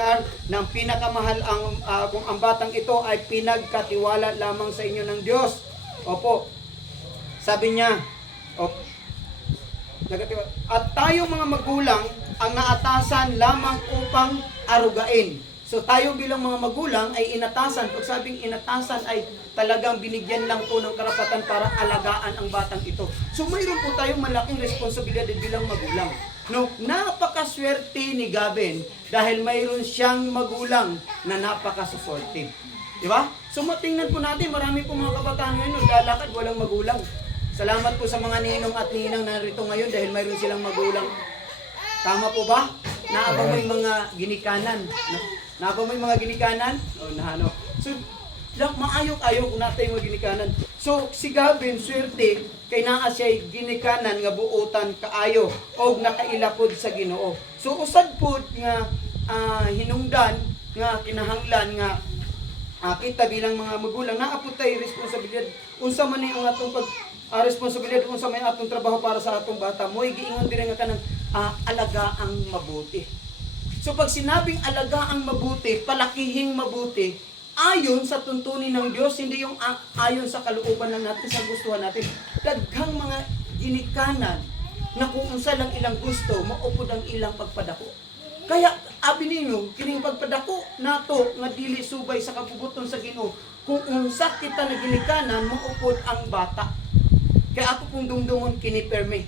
lugar ng pinakamahal kung ang batang ito ay pinagkatiwala lamang sa inyo ng Diyos. Opo. Sabi niya, at tayo mga magulang ang naatasan lamang upang arugain. So tayo bilang mga magulang ay inatasan. Pag sabing inatasan ay talagang binigyan lang po ng karapatan para alagaan ang batang ito. So mayroon po tayong malaking responsibilidad bilang magulang. No, napakaswerte ni Gavin dahil mayroon siyang magulang na napakasupportive. Di ba? So matingnan po natin, marami po mga kabataan ngayon naglalakad walang magulang. Salamat po sa mga ninong at ninang na narito ngayon dahil mayroon silang magulang. Tama po ba? Naabang mo yung mga ginikanan. Naabang mo yung mga ginikanan? O, nahano. So, maayok-ayok natin yung mga ginikanan. So, si Gavin, swerte, kay naa siya'y ginikanan nga buotan kaayo o nakailapod sa Ginoo. So, usad po nga hinungdan nga kinahanglan nga kita bilang mga magulang, naapod tayo responsibilidad. Unsa man ang atong responsibilidad kung sa may atong trabaho para sa atong bata mo, giingon din nga kanang alagaang mabuti. So pag sinabing alagaang mabuti, palakihing mabuti, ayon sa tuntunin ng Diyos, hindi yung ayon sa kalooban lang natin, sa gustuhan natin. Daghang mga ginikanan na kung unsa lang ilang gusto, maupod ang ilang pagpadako. Kaya abi ninyo, kining pagpadako nato nga dili subay sa kabubuton sa Ginoo, kung unsa kita na ginikanan, maupod ang bata. Kaya ako kung dumdumon kiniperme.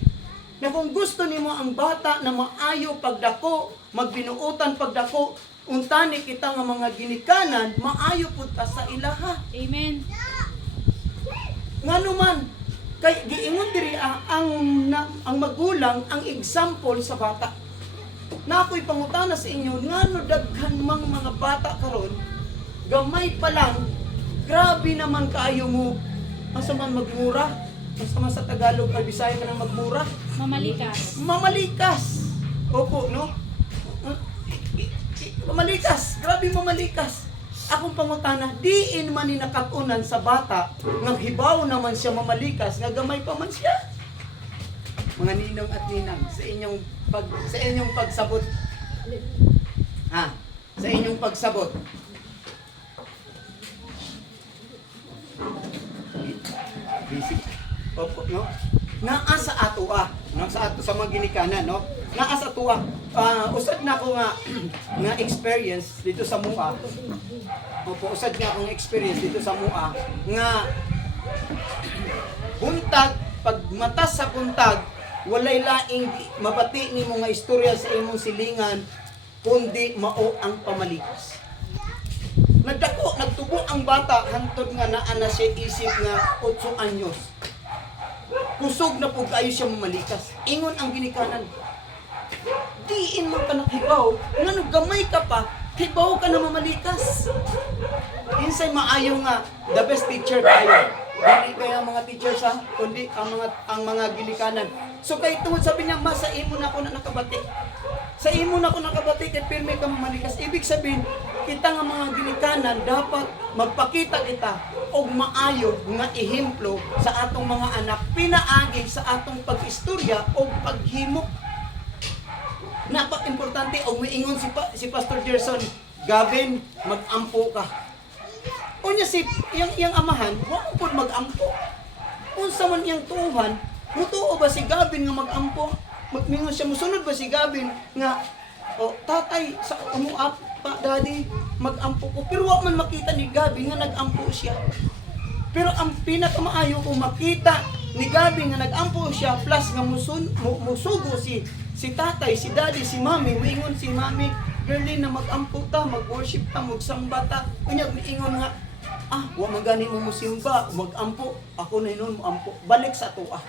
Na kung gusto nimo ang bata na maayo pagdako, magbinuotan pagdako, untani kita nga mga ginikanan, maayo pud ka sa ilaha. Amen. Ngano man kay giingon diri ang magulang ang example sa bata. Na ako'y pangutana sa inyo, ngano daghan mang mga bata karon, gamay pa lang, grabe naman kaayo mo, asa man magmura. Basta man sa Tagalog ay Bisaya ka nang magmura. Mamalikas. Mamalikas. Opo, no? Mamalikas. Grabe mamalikas. Akong pangutana, diin man ni nakatunan sa bata, nga hibaw naman siya mamalikas, nga gamay pa man siya. Mga ninong at ninang, sa inyong pagsabot. Sa inyong pagsabot. Basic. Opo, no? Naa sa ato no? Sa mga ginikanan, no? Naa sa ato usad na ko nga experience dito sa MUA. Opo, usad nga akong experience dito sa MUA nga buntag, pag mata sa buntag, walay laing mabati ni mga istorya sa imong silingan kundi mao ang pamalikas. Nagtubo ang bata hantod nga naa na siya isip nga 8 anyos. Kusog na po kayo siya mamalikas. Ingon ang ginikanan. Diin man ka hibaw, ngano gamay ka pa, hibaw ka na mamalikas. Insay maayo nga, the best teacher kayo. Hindi kaya mga teacher kundi ang mga ginikanan. So kay tungod sabi niya, sa imo na ako na nakabati. Sa imo na ako nakabati, kay pirme ka mamalikas. Ibig sabihin, kita nga mga ginikanan, dapat magpakita kita og maayo nga ehemplo sa atong mga anak, pinaagi sa atong pag-istorya o paghimo. Napak-importante, og miingon si Pastor Gerson, Gavin, mag-ampo ka. O niya yung amahan, wa mo pud mag-ampo. Unsa man iyang tuuhan, mutuo ba si Gavin nga mag-ampo? Magmingon siya, musunod ba si Gavin nga, tatay, sa umuap pa, daddy, mag-ampo ko. Pero wag man makita ni Gavin nga nag-ampo siya. Pero ang pinakamaayo kung makita ni Gavin nga nag-ampo siya, plus nga musugo si tatay, si daddy, si mami, muingon si mami, girlie na mag-ampo ta, mag-worship ta, magsamba ta. Kunya, muingon nga, wa magani mo musimba, mag-ampo, ako na hinon mo ampo, balik sa tuwa.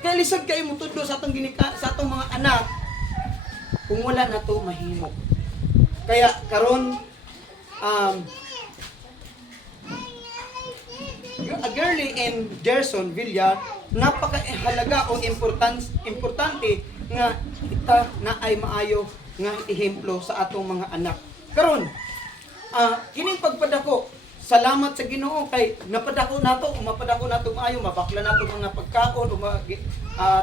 Kaya lisod kayo mo tudlo sa atong sa atong mga anak kung wala na to mahimo. Kaya karon a girlie in Gerson Villa, napakahalaga o importante nga kita na ay maayo nga ehemplo sa atong mga anak. Karon kining pagpadako, salamat sa Ginoo kay mapadako nato maayo, mabakla nato mga pagkaon o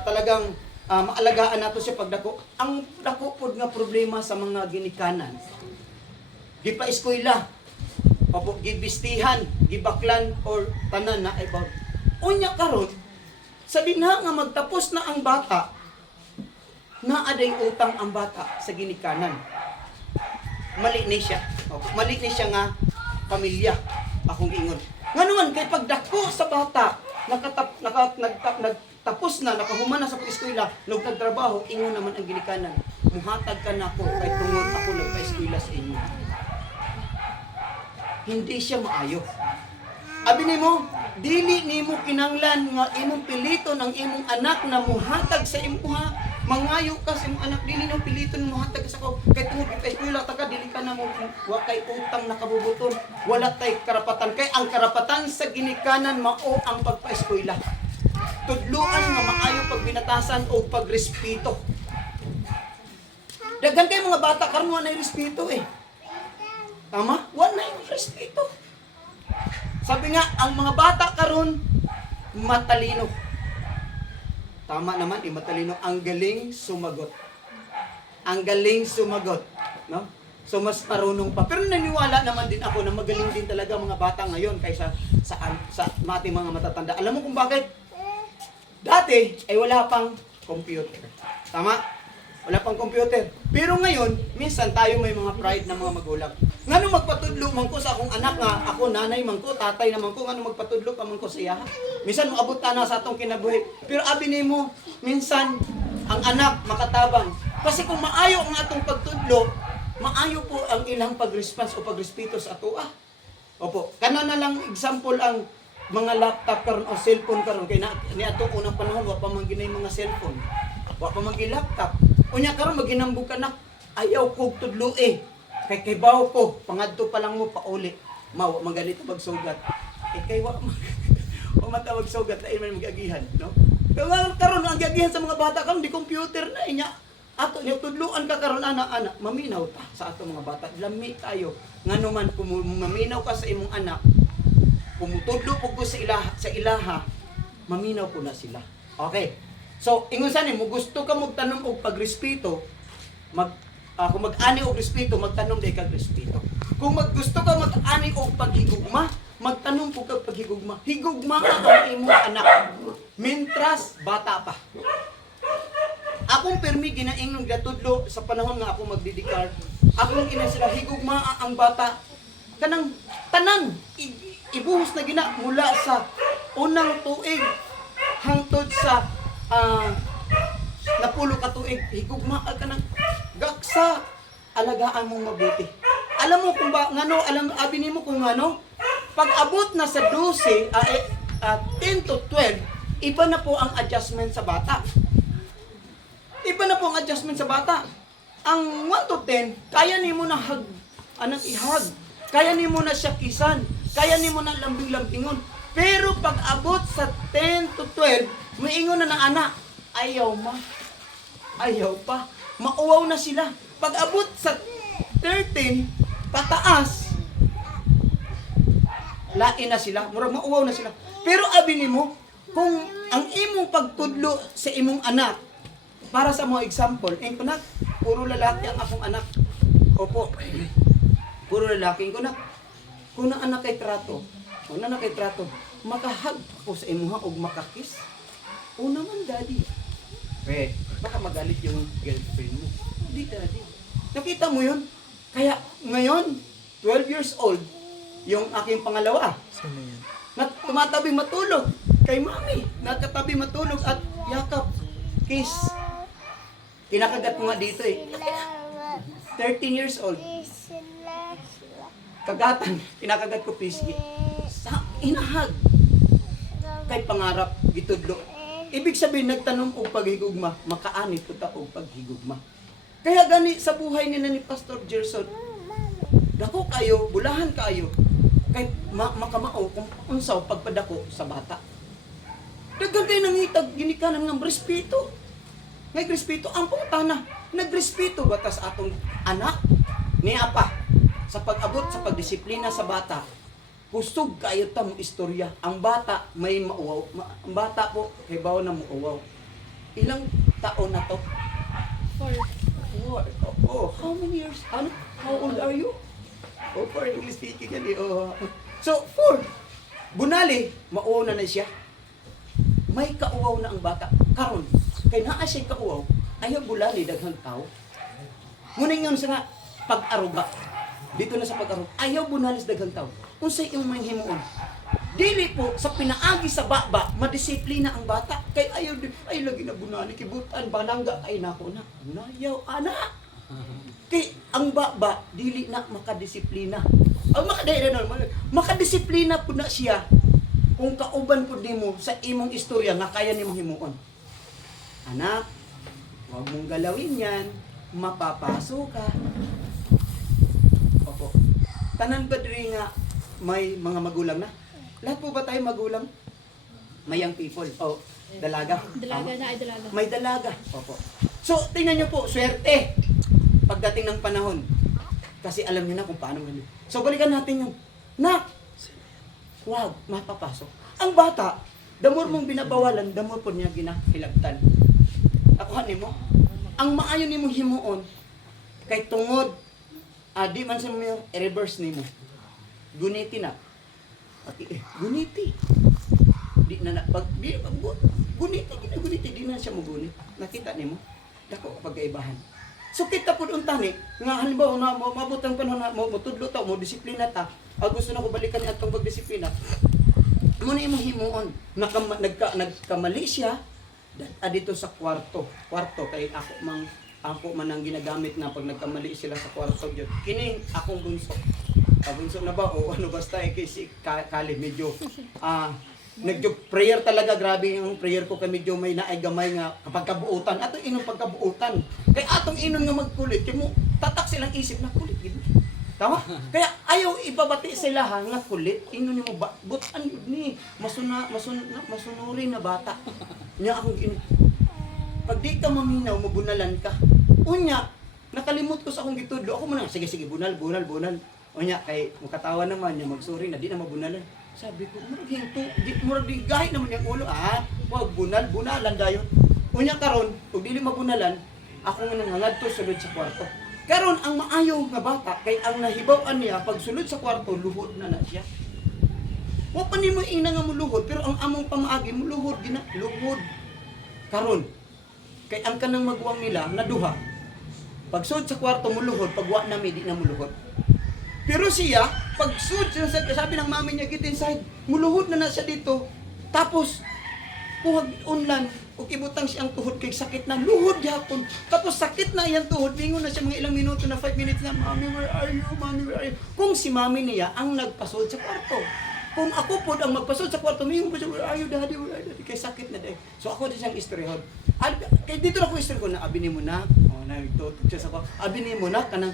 talagang maalagaan nato siya pagdako. Ang dako pod nga problema sa mga ginikanan. gipa-eskwela, opo, gibistihan, gibaklan, or tanan na about. Unya karon, sabi na nga magtapos na ang bata, na aday utang ang bata sa ginikanan. Mali ni siya. Opo, mali ni siya nga pamilya. Akong giingon. Nga naman, kay pagdako sa bata, nagtapos na, nakahuman na sa pag-eskwela, nagtrabaho, ingon naman ang ginikanan. Muhatag ka na ako, kay tungod ako nagpa-eskwela sa inyo. Hindi siya maayo. Abi nimo, dili nimo kinanglan nga imong piliton ang imong anak na muhatag sa imuha, mangayo ka sa imong anak, dili nimo piliton muhatag sa ko kay tungod kay eskwela ta ka, dili ka na mo wa kay utang nakabubuton, wala tay karapatan kay ang karapatan sa ginikanan mao ang pagpa-eskwela. Tudluan nga maayo pagbinatasan o pagrespeto. Daghan kay mga bata karon wa nay respeto eh. Tama? Wa nay respeto. Sabi nga, ang mga bata karon matalino. Tama naman, matalino. Ang galing sumagot. Ang galing sumagot. No? So, mas marunong pa. Pero naniwala naman din ako na magaling din talaga mga bata ngayon kaysa sa ating mga matatanda. Alam mo kung bakit? Dati, ay wala pang computer. Tama? Wala pang computer. Pero ngayon, minsan tayo may mga pride ng mga magulang. Ngano magpatudlo man ko sa akong anak nga, ako nanay man ko, tatay naman ko, ngano magpatudlo pa man ko sa iya. Minsan moabot na sa atong kinabuhi. Pero abi nimo, minsan ang anak makatabang. Kasi kung maayo ang atong pagtudlo, maayo po ang ilang pag-response o pagrespeto sa ato. Opo, kana na lang example ang mga laptop karon o cellphone karon kay ni ato unang panahon wa pa man ginay mga cellphone. Wa pa man laptop. Unya karon maginambog ka na, ayaw kog tudlo eh. Kay bawo ko, pangadto pa lang mo pauli. Mawa magalit pag sugat. Kay wa matawag sugat ay man magagihan, no? Pero karon ang gagihan sa mga bata karon di computer na inya. Ato niyo tudluan ka karon ana, maminaw ta sa ato mga bata. Lami tayo. Ngano man kung maminaw ka sa imong anak, pumutudlo pug ko sa ilaha, maminaw ko na sila. Okay. So, ingon sa nimo gusto ka magtanong og pagrespeto, kung mag-ani og respeto, magtanong day kag respeto. Kung gusto ka mag-ani og paghigugma, magtanong ko kag paghigugma. Higugma ka ang imong anak mintras bata pa. Akong permi ginaingnon gatudlo sa panahon nga ako magdidikar. Akong ina sila higugma ang bata kanang tanan ibuhos na gina mula sa unang tuig hangtod sa napulo ka tuig, higugma ka ng gaksa, alagaan mong mabuti. Alam mo kung ba, ngano, abi nimo kung ngano, pag abot na sa 12, 10 to 12, iba na po ang adjustment sa bata. Iba na po ang adjustment sa bata. Ang 1 to 10, kaya nimo na ihag, kaya nimo na siya kisan, kaya nimo na lambing-lambingon. Pero pag abot sa 10 to 12, maingon na ng anak, ayaw pa, mauwaw na sila. Pag abot sa 13, pataas, lain na sila, murag mauwaw na sila. Pero abi nimo, kung ang imong pagtudlo sa imong anak, para sa mga example, anak, puro lalaki ang akong anak. Opo, puro lalaki ko na. Kung na anak kay trato, makahag ko sa imuha og makakis. O naman, daddy. Baka magalit yung girlfriend mo. Hindi, daddy. Nakita mo yun? Kaya ngayon, 12 years old, yung aking pangalawa. Sino yan? Tumatabi matulog kay mami. Nakatabi matulog at yakap. Kiss. Kinakagat mo nga dito eh. 13 years old. Kagatan. Kinakagat ko pisgi. Sa inahag. Kay pangarap, gitudlo. Ibig sabihin, nagtanong og paghigugma, makaani po ta og paghigugma. Kaya gani sa buhay nila ni Pastor Gerson, dako kayo, bulahan kayo, kay makamao kung unsaw pagpadako sa bata. Daghan kayo nangitag, ginikanan ng respeto. Nagrespeto, ang putana, nagrespeto ba ta sa atong anak? Niya pa, sa pag-abot, sa pagdisiplina sa bata, kusog kayo ta mo istorya. Ang bata may mauwaw. Ang bata po kay bawo na mauwaw. Ilang taon na to? 4. Oh, how many years? How old are you? O, for English speaking yan eh. Oh. So, for, bunali, mauna na siya. May kauwaw na ang bata. Karon, kay naa siya kauwaw, ayaw bulali daghang tao. Muning yun sa nga, pag-aruga. Dito na sa pag-aruga, ayaw bunalis daghang tao. Unsay yung may himuon. Dili po, sa pinaagi sa baba, madisiplina ang bata. Kay ayaw din, ay lagi na bunali, kibutan, banangga, ay nako na. Nayaw, anak. Kay ang baba, dili na makadisiplina. Ang makadisiplina po na siya kung kauban po nimo sa imong istorya nga kaya nimong himuon. Anak, huwag mong galawin yan, mapapaso ka. Opo. Tanan ba diri nga may mga magulang na? Lahat po ba tayo magulang? May young people. O, dalaga. Dalaga na ay dalaga. May dalaga. Opo. So, tingnan nyo po, swerte. Pagdating ng panahon. Kasi alam niyo na kung paano ganun. So, balikan natin yung, nak, wag, mapapasok. Ang bata, damor mong binabawalan, damor po niya ginahilabtan. Ako mo, ang maayon ni mong himuon, kay tungod, di man sa mo i-reverse ni mo. Guniti na. Pati, guniti. Di na guniti, di na siya magunit. Nakita ni mo, dako pagkaibahan. So kita po doon tani, nga halimbawa na mabutang panahon na mo tudlo ta, mo disiplina ta. Gusto na ko balikan ni atong pagdisiplina. Mo na imong himuon, nagkamali siya dito sa kwarto kay ako man ang ginagamit na pag nagkamali sila sa kwarto gyud. Kini akong bunso. Bunso na ba o ano basta kay si Kali medyo prayer talaga, grabe yung prayer ko kay medyo may naay gamay nga kapag kabuutan. Atong inong pagkabuutan. Kay atong inon nga magkulit, kay mo tatak silang isip na kulit gid. Tama? Kaya ayaw ibabati sila ha nga kulit. Inon mo butan yun ni masunuri na bata. Nya akong pag di ka maminaw, mabunalan ka. Unya, nakalimot ko sa akong gitudlo. Ako muna, sige, bunal. Unya, kay mukatawa naman niya, magsuri na, di na mabunalan. Sabi ko, murag di gahit naman yung ulo. Wag bunalan dayon. Unya karon, kung dili mabunalan, ako nga nangangadto sulod sa kwarto. Karon, ang maayaw nga bata, kay ang nahibaw-an niya, pag sulod sa kwarto, luhod na siya. Wa pa nimo ina nga muluhod, pero ang among pamaagi, muluhod, luhod. Karon, kay ang kanang magwang nila naduha. Pag sud sa kwarto muluhod, pag wa na di na muluhod. Pero siya, pag sud siya sabi ng mami niya get inside, muluhod na siya dito. Tapos puhag unlan ug ibutang siyang tuhod kay sakit na luhod gyapon. Tapos sakit na iyang tuhod, lingon na siya mga ilang minuto na 5 minutes na, "Mami, where are you? Mami, where are you?" Kung si mami niya ang nagpasod sa kwarto. Kung ako po ang magpasod sa kwarto, mingon ko siya, "Where are you, daddy? Where are you, daddy?" Kay sakit na dahil. So ako din siyang istoryahon. Kay dito na ko istorya ko na abini mo na. Nagtutog siya sa ko. Abini mo na kanang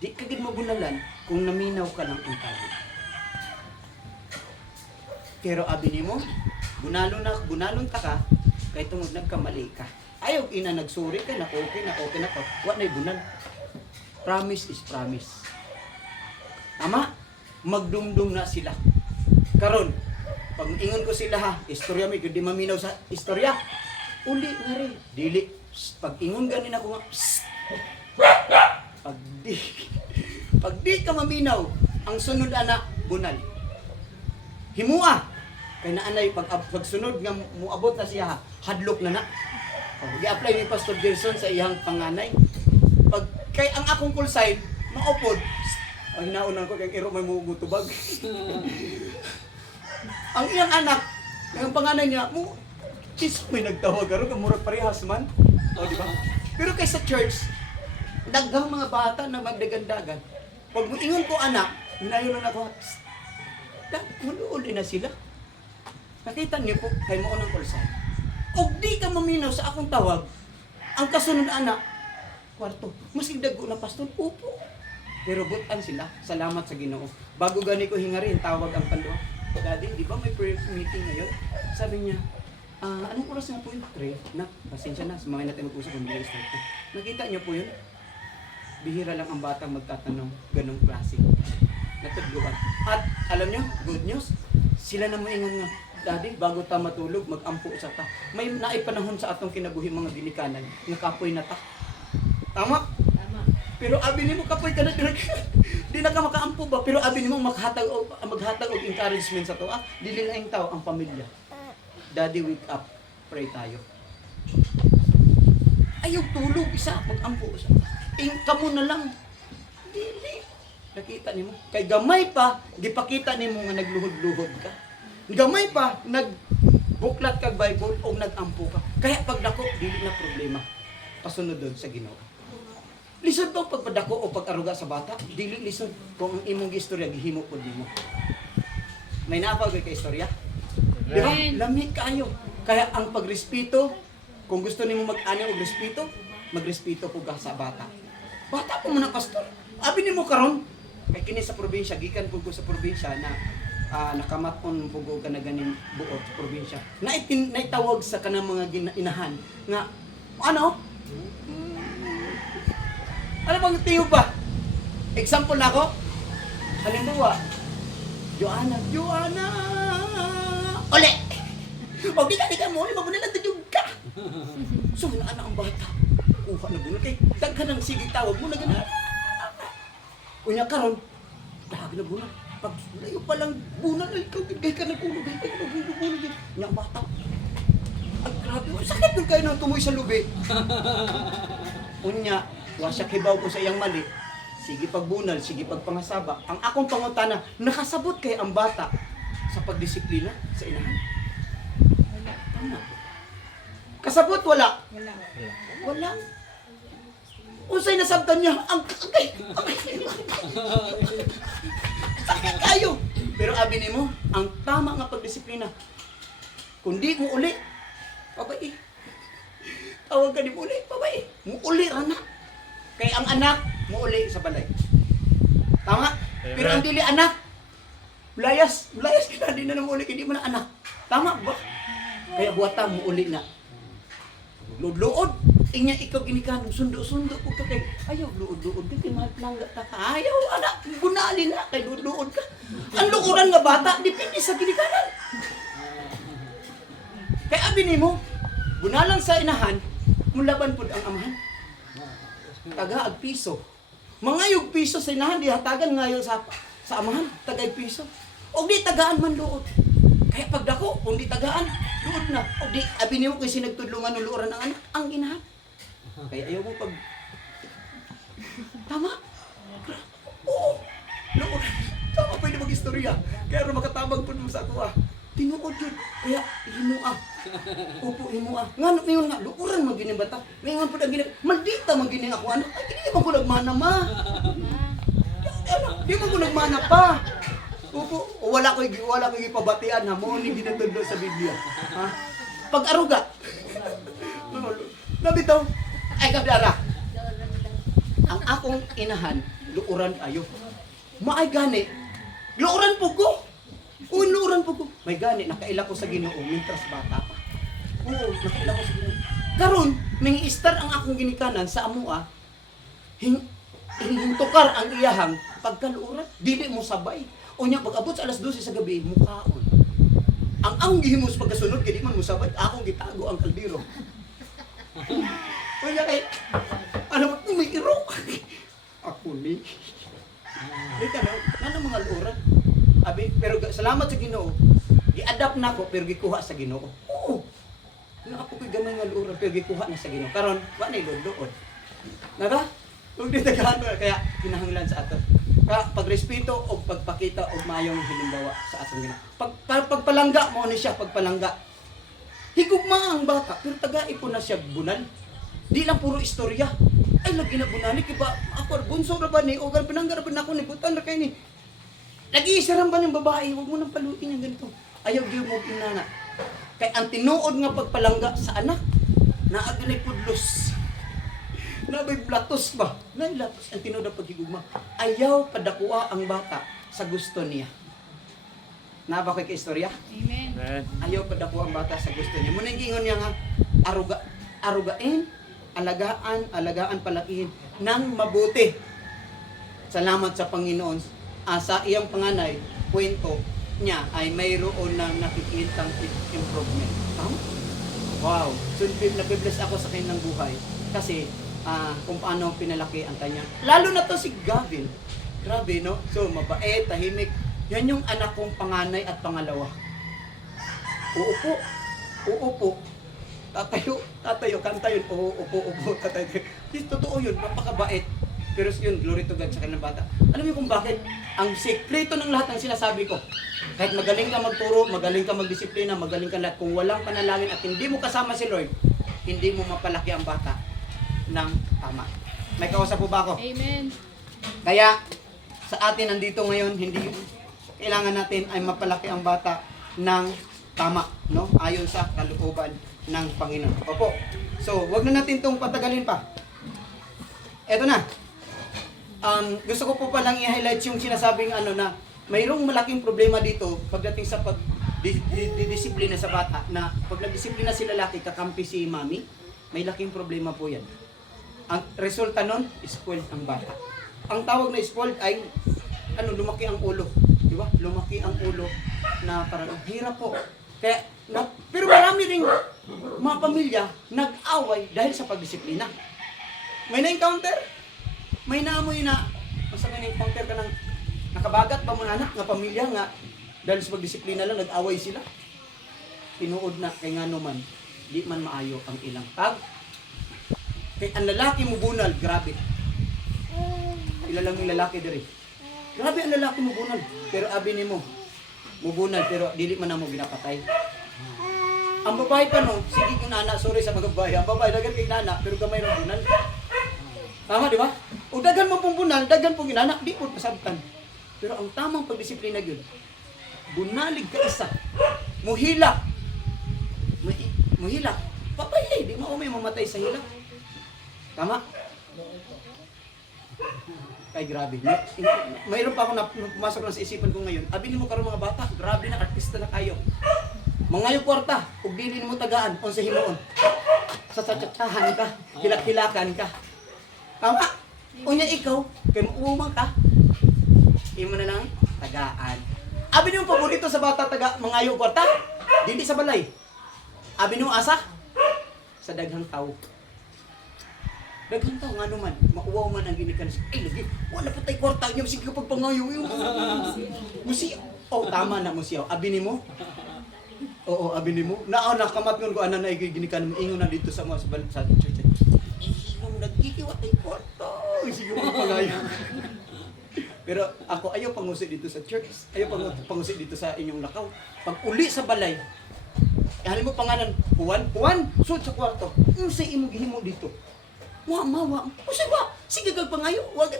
di ka gid mabunalan kung naminaw ka lang ang tao. Pero abini mo, bunalon ta ka kay tungod nagkamali ka. Ayaw ina nagsuri ka na okay na to. Wa nay bunal. Promise is promise. Tama? Magdumdum na sila. Karon, pag ingon ko sila ha, istorya may di maminaw sa istorya. Uli nga rin. Dili. Pag ingon ganin ako nga, pag di ka maminaw, ang sunod ana, bunal. Himua. Kay naanay, pag sunod nga muabot na siya, hadlok na. I-apply ni Pastor Gerson sa iyang panganay. Kay ang akong call sign, maupod. Ang hinaunan ko, kaya iro may mugutubag. Ang iyang anak, ang panganay niya, may nagtawag garo, murag parehas man. Di ba? Pero kay sa church, daghang mga bata na magdagandagan. Pag ingon ko anak, hinayunan ako, uli na sila. Nakita niyo po, kay mo unang kulsan. O di ka maminaw sa akong tawag, ang kasunod anak, kwarto, masigdag ko na pastor, upo. Pero butan sila, salamat sa Ginoo. Bago gani ko hingarin, tawag ang pandoa. Daddy, di ba may prayer meeting ngayon? Sabi niya, anong oras nga po yun? 3? Pasensya na, sa mga natin mag-usap ang bilang start. Nakita niyo po yun? Bihira lang ang batang magtatanong ganong klase. Natudluan. At alam niyo, good news, sila na maingon nga, Daddy, bago ta matulog, mag-ampo sa ta. May naipanahon sa atong kinabuhi mga ginikanan, nga kapoy na ta. Tama? Pero abi ni mo kapoy ka na Di na ka makaampo ba? Pero abi nimo maghatag og encouragement sa to. Dili lang ang tao ang pamilya. Daddy, wake up. Pray tayo. Ayaw tulog isa, mag-ampo isa. Kamo na lang. Dili. Nakita nimo. Kay gamay pa, gipakita nimo nga nagluhod-luhod ka. Gamay pa, nagbuklat kag Bible o nag-ampo ka. Kaya pag dako, dili na problema. Pasunod doon sa Ginoo. Lisod ba pagpadako o pag-aruga sa bata? Dili lisod kung ang imong istorya gihimo pud nimo. May napag kay istorya? Di ba? Lamig kayo. Kaya ang pagrespeto, kung gusto nimo mag-ani og respeto, magrespeto po ka sa bata. Bata po muna pastor. Abi nimo karon kay kini sa probinsya, gikan pud ko sa probinsya na nakamaton pugo ka na ganing buot sa probinsya. Naitawag sa kanang mga inahan nga ano? Ano bang tiyog ba? Example na ako. Halimbawa, Joanna. Ole! O di ka mo, mabunan lang tiyog ka. So, na ang bata. Kuha na bunal kay daghan ng sige tawag mo na ganun. Unya karon, daghan na bunal. Pag layo pa lang bunal ay kay ka nagulog ay bunal din. Nya bata. Ang grabe, sakit ng kayo ng tumoy sa lubi. Unya, wasya kibaw ko sa iyang mali. Sige pagbunal, sige pagpangasaba. Ang akong pangutana, nakasabot kay ang bata sa pagdisiplina sa inahan. Tama. Kasabot wala. Wala. Unsay nasabtan niya ang sakit kayo. Pero abi nimo, ang tama nga pagdisiplina. Kundi mo uli, babae. Tawag ka ni mo uli, babae. Mo uli anak. Kay ang anak mo uli sa balay. Tama? Pero ang dili anak, layas kita din na mo uli, hindi mo na anak. Tama ba? Kaya buwata mo uli na. Luod-luod. Inya ikaw ginikanon, sundo-sundo ko ka kay ayaw luod-luod din kay mahal langga ta. Ayaw anak, gunali na kay luod-luod ka. Ang lukuran nga bata depende sa ginikanan. Kay abi nimo, gunalang sa inahan, mulaban pud ang amahan. Tagaag piso. Mangayog piso sa inahan di hatagan ngayon sa amahan, tagay piso. Og di tagaan man luod. Kaya pag dako, kung di tagaan, luod na. Og di abi nimo kay sinagtudlungan ng luoran ang anak, ang inahan. Kaya ayaw mo pag... Tama? Oo. Luod. Tama pwede mag-istorya. Kaya rin makatabang po sa ako Tinuod yun. Kaya himua. Opo, himua. Nga, ngayon nga, luoran magining bata. Ngayon po na gining, maldita magining ako anak. Ay, hindi mo ko nagmana ma. Di mo ko nagmana pa. Opo, wala ko ipabatian ha. Mo ni ginatudlo sa Biblia. Ha? Pag-aruga. Nabitaw. Ay kabdara. Ang akong inahan, luoran ayo. Maay gani. Luoran po ko. Oo, luoran po ko. May gani, nakaila ko sa Ginoo mintras bata pa. Oo, nakaila ko sa Ginoo. Karon, ning istar ang akong ginikanan sa amua. Hintukar ang iyahang pagkaluoran, dili mo sabay. Unya pag abot sa alas 12 sa gabi, mukaon. Ang akong gihimos pagkasunod kay di man mo sabay, akong gitago ang kaldero. Kaya kay, ano mo, may iro. Ako ni. Dito na mga luoran. Abi, pero salamat sa Ginoo. Gi-adapt na ako, pero gikuha sa Ginoo. Oo. Ano ako ko'y gamay nga luoran, pero gikuha na sa Ginoo. Karon, wala na ilulood. Naga? Huwag di tagahan mo, kaya kinahanglan sa ato. Kaya pagrespeto o pagpakita o mayong halimbawa sa atong Ginoo. Pagpalangga mo ni siya, pagpalangga. Higugma ang bata, pero taga-ipo na siya bunal. Di lang puro istorya. Ay, lagi na bunali, kiba, ako, bunso na ba ni, o pinanggar ba na ako, nibutan na kayo ni. Nag-iisaran ba ng babae, huwag mo nang paluin yung ganito. Ayaw di mo inana. Kaya ang tinuod nga pagpalangga sa anak, naaganay pudlos. Nabay blatos ba? Nailatos ang tinuod ang paghigugma. Ayaw padakua ang bata sa gusto niya. Naba ko'y kaistorya? Amen. Ayaw padakua ang bata sa gusto niya. Muna gingon niya nga, arugain, alagaan, palakihin ng mabuti. Salamat sa Panginoon. Sa iyang panganay, kwento niya ay mayroon na nakikitang improvement. Tama? Wow. So, nabibless ako sa kanyang buhay. Kasi, kung paano pinalaki ang kanya. Lalo na to si Gavin. Grabe, no? So, mabait, tahimik. Yan yung anak kong panganay at pangalawa. Uupo. Uupo. Tatayo, kanta yun. Uupo, tatayo. Totoo yun, napakabait. Pero yun, glory to God sa kanilang bata. Alam niyo kung bakit? Ang sekreto ng lahat ng sinasabi ko, kahit magaling ka magturo, magaling ka magdisiplina, magaling ka lahat, kung walang panalangin at hindi mo kasama si Lord, hindi mo mapalaki ang bata ng tama. May kausap po ba ako? Amen. Kaya, sa atin nandito ngayon, hindi kailangan natin ay mapalaki ang bata ng tama, no? Ayon sa kalooban ng Panginoon. Opo. So, wag na natin itong patagalin pa. Eto na. Gusto ko po palang i-highlight yung sinasabing na mayroong malaking problema dito pagdating sa pag-disiplina sa bata, na pag nagdisiplina si lalaki, kakampi si mami, may laking problema po yan. Ang resulta nun, spoiled ang bata. Ang tawag na spoiled ay lumaki ang ulo. Di ba? Lumaki ang ulo na parang hirap po. Kaya, pero marami ring mga pamilya nag-away dahil sa pagdisiplina. May na-encounter? May naamoy na, basta may na-encounter ka ng nakabagat pa mo anak, nga pamilya nga, dahil sa pagdisiplina lang, nag-away sila. Tinuod na, kay nga naman, di man maayo ang ilang tag. Kaya ang lalaki mo bunal, grabe. Ilalang yung lalaki diri. Grabe ang lalaki mo bunal. Pero abi ni mo bunal, pero dili man na mo ginapatay. Ang babae pa no, sige yung nana, sorry sa mga babae. Ang babae, dagan kay nana, pero gamay ng bunal. Tama, di ba? O dagan mo pong bunal, dagan pong inana, di po pasabtan. Pero ang tamang pagdisiplina yun, bunalig ka isa, muhila, muhila, papay, di mo may mamatay sa hila. Tama? Ay, grabe. Mayroon pa ako na pumasok na sa isipan ko ngayon. Abinin mo karon mga bata, grabe na, artista na kayo. Mangayo kwarta, ug dili mo tagaan, unsa himuon. Sa satsatsahan ka, hilak-hilakan ka. Tama? Unya ikaw, kay maumang ka, imo na lang tagaan. Abi niyo paborito sa bata taga mangayo kwarta? Dili sa balay. Abi niyo asa? Sa daghang tao. Daghang tao nga naman, mauwaw man ang ginikan. Ay, lagi, wala pa tayo kwarta niya, sige kapag pangayo yun. Musiyaw. Oh, tama na musiyaw. Abi ni mo? Oo, abi ni mo. Nakamat ngon ko, na ginikan mo, ingon na dito sa mga sa church. Ingon, nagkikiwat tayo kwarta. Sige mo pangayo. Pero ako, ayaw pangusi dito sa church. Ayaw pangusi dito sa inyong lakaw. Pag uli sa balay, halin mo pangalan, Juan, sud sa kwarto. Sa imong gihimo dito. Wa. Usa wa. Sige kag pangayo. Wag.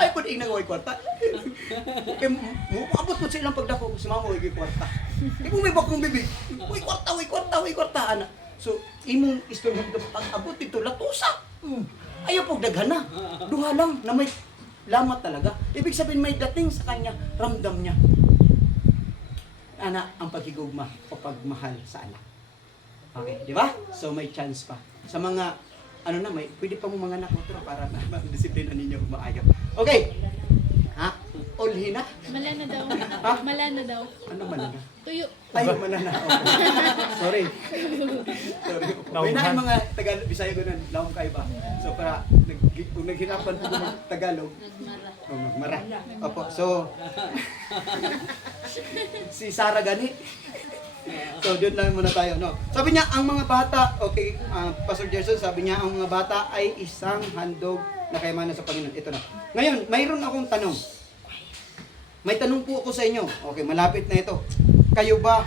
Ay pud ing nangaway kwarta. Kay mo abot po silang pagdako si mamo igi kwarta. Imo may bakong bibig. Uy kwarta ana. So imong istorya pag abot dito latusa. Ayaw pog daghan na. Duha lang na may lamat talaga. Ibig sabihin may dating sa kanya, ramdam niya. Ana ang paghigugma o pagmahal sa anak. Okay, di ba? So may chance pa. Sa mga may pwede pa mo mga anak mo para ma-disiplina ninyo maayo. Okay. Ha? Olhi na? Mala na daw. Ha? Mala na daw. Ano malana? Tuyo. Ay, malana. Okay. Sorry. May na mga Tagalog, Bisaya ko nun, lawang kayo ba? So para kung naghirapan po ng Tagalog, magmara. Opo. So si Sarah gani. So, doon lang muna tayo, no? Sabi niya, ang mga bata, okay, Pastor Gerson, sabi niya, ang mga bata ay isang handog na kayamanan sa Panginoon. Ito na. Ngayon, mayroon akong tanong. May tanong po ako sa inyo. Okay, malapit na ito. Kayo ba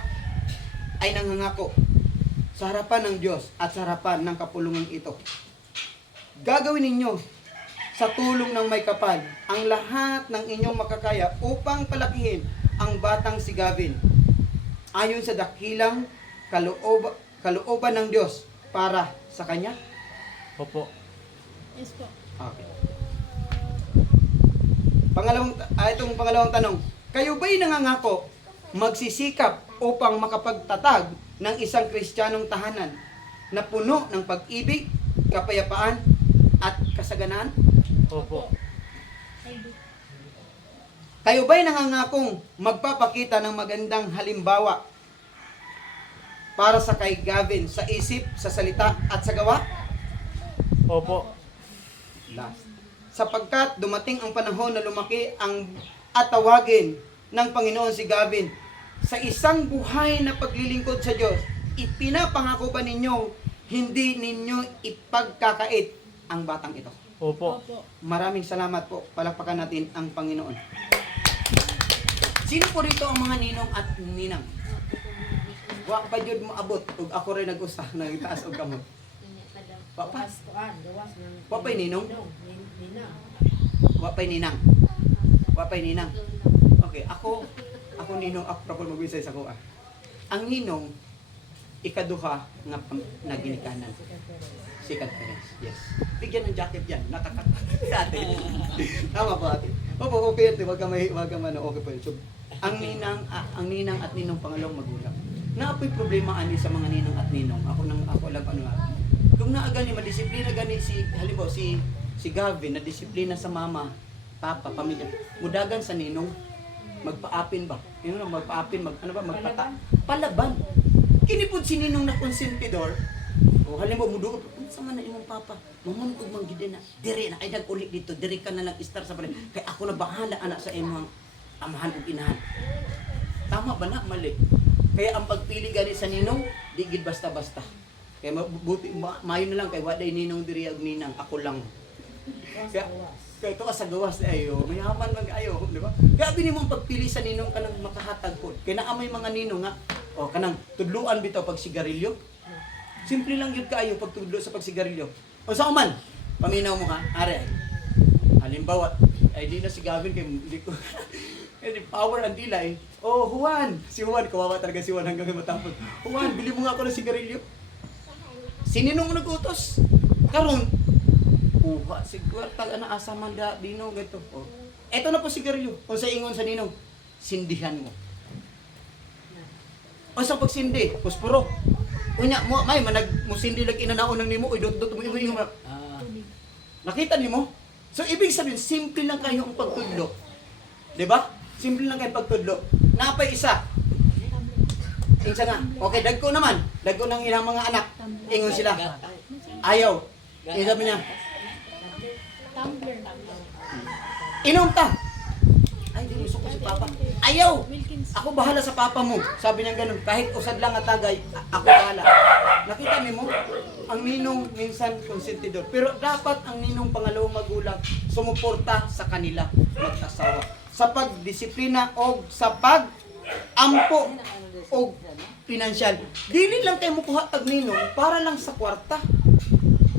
ay nangangako sa harapan ng Diyos at sa harapan ng kapulungan ito? Gagawin ninyo sa tulong ng may kapal ang lahat ng inyong makakaya upang palakihin ang batang si Gavin ayon sa dakilang kalooban ng Diyos para sa kanya? Opo. Yes po. Okay. Itong pangalawang tanong. Kayo ba'y nangangako magsisikap upang makapagtatag ng isang Kristiyanong tahanan na puno ng pag-ibig, kapayapaan, at kasaganaan? Opo. Kayo ba'y nangangakong magpapakita ng magandang halimbawa para sa kay Gavin sa isip, sa salita, at sa gawa? Opo. Last. sapagkat dumating ang panahon na lumaki ang at tawagin ng Panginoon si Gavin sa isang buhay na paglilingkod sa Diyos. Ipinapangako ba ninyo hindi ninyo ipagkakait ang batang ito? Opo. Opo. Maraming salamat po. Palakpakan natin ang Panginoon. Sino po rito ang mga ninong at ninang? Wa pa jud mo abot ug ako rin nag-usa nagtaas og kamot. Papa, Wapay ninong? Wapay ninang. Wapay ninang. Okay, ako ninong ako ra po magbisay sa kuha. Ang ninong ikaduha nga naginikanan. Second parents. Yes. Bigyan ng jacket yan. Nakakata. Ate. Tama ba ate? Opo, okay ate. Wag ka okay po yun. So, ang ninang at ninong pangalawang magulang. Naapoy problema ani sa mga ninong at ninong. Ako lang ano. Kung naaga ni madisiplina gani halimbawa si Gavin na disiplina sa mama, papa, pamilya. Mudagan sa ninong magpaapin ba? Ano magpaapin palaban. Kini pud si ninong na konsentidor. O halimbawa mudugo unsa man na imong papa, mamon ug manggid na. Dire na ay nag-uli dito, dire ka na lang istar sa balay. Kay ako na bahala anak sa imong amahan ug inahan. Tama ba na mali? Kaya ang pagpili gani sa ninong, di gid basta-basta. Kaya mabuti mayo na lang kay waday ninong diri ag ninang, ako lang. Kaya ito ka sa gawas ayo, mayaman man ayo, di ba? Kaya bini mo ang pagpili sa ninong kanang makahatag pod. Kaya naa may mga ninong nga kanang tudluan bitaw pag sigarilyo. Simple lang yun kaayo pag tudlo sa pagsigarilyo. O sa man, paminaw mo ha, are. Halimbawa, ay di na si Gavin kay hindi ko power ang dilay. Oh, Juan! Si Juan, kawawa talaga si Juan hanggang matapos. Juan, bili mo nga ako ng sigarilyo. Sininong mo nag-utos? Karon, kuha, siguro taga na asa man da, dino, ganito. Oh. Eto na po sigarilyo. O sa ingon sa ninong, sindihan mo. O sa pagsindi, puspuro. Unya, may musindi lag inanaon ng nimo, oy dot mo ingon. Nakita nimo? So ibig sabihin, simple lang kayo ang pagtudlo. 'Di ba? Simple lang kayo pagtudlo. Napay isa. Insa nga. Okay, dagko naman. Dagko ng ilang mga anak. Ingon sila. Ayaw. Sabi niya, Tumbler. inom ta. Ay, di gusto ko si Papa. Ayaw. Wilkins. Ako bahala sa papa mo. Sabi niya ganun. Kahit usad lang at tagay, ako bahala. Nakita niyo mo? Ang ninong minsan konsentidor. Pero dapat ang ninong pangalawang magulang sumuporta sa kanila mag-asawa. Sa pagdisiplina o sa pag-ampo o pinansyal. Dili lang kayo mukuha tag ninong para lang sa kwarta.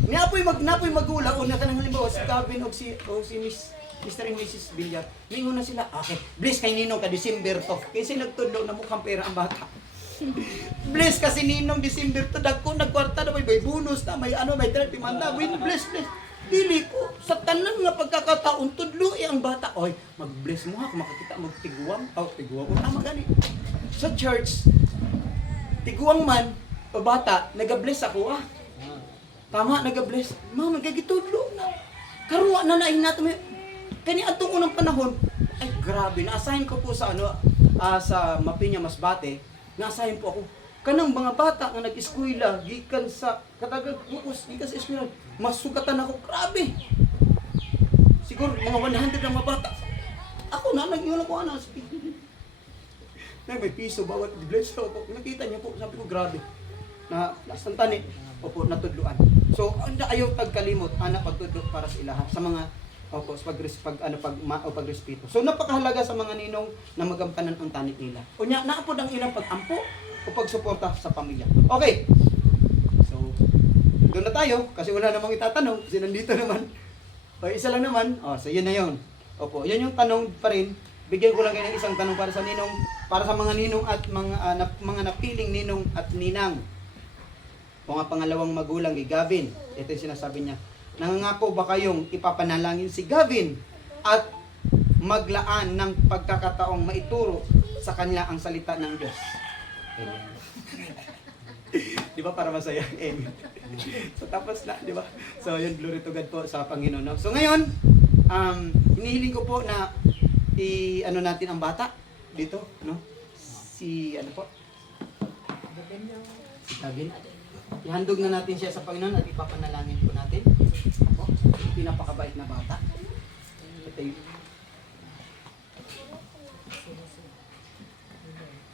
Napoy magulang o na kanang halimbawa si Gavin o si Mr. and Mrs. Villar. Ningon na sila, okay, bless kay Ninong ka December to. Kasi nagtudlo na mukhang pera ang bata. Bless kasi Ninong December to. Dagko nagkwarta na may bonus na, may 30 manda. Bless. Dili ko, sa tanan nga pagkakataon, tudlo ang bata. Oy, mag-bless mo ha, kung makakita mo tiguang. Tiguang. Tama gani. Sa church, tiguang man, o bata, nag-bless ako Tama, nag-bless. Mama, nagagitudlo na. Karuwa na nahinat mo. Kani atong unang panahon, ay grabe, na-assign ko po sa sa Mapinya Masbate, na-assign po ako. Kanang mga bata nga nag-eskwela, gikan sa Katagag, gikan sa eskwela, masugatan ako, grabe. Siguro mga 100 na mga bata. Ako na, nag-iwan ako may piso, bawat bless ako. Nakita niyo po, sabi ko, grabe. Na, lasang tani, opo, natudluan. So, ayaw tagkalimot, pagtudlo para sa ilaha, sa mga opo, pagrespeto. So napakahalaga sa mga ninong na magampanan ang tanik nila. Unya naapod ang ilang pag-ampo o pagsuporta sa pamilya. Okay. So doon na tayo kasi wala namang itatanong kasi nandito naman. O isa lang naman. So yun na yun. Opo, yan yung tanong pa rin. Bigyan ko lang kayo ng isang tanong para sa ninong, para sa mga ninong at mga napiling ninong at ninang. O nga pangalawang magulang ni Gavin. Ito yung sinasabi niya. Nangangako ba kayong ipapanalangin si Gavin at maglaan ng pagkakataong maituro sa kanila ang salita ng Diyos? Amen. Di ba para masaya? Amen. So tapos na, di ba? So yun, glory to God po sa Panginoon. No? So ngayon, hinihiling ko po na natin ang bata dito, no? Si Gavin. Ihandog na natin siya sa Panginoon at ipapanalangin po natin. Ako, pinapakabait na bata. tayo.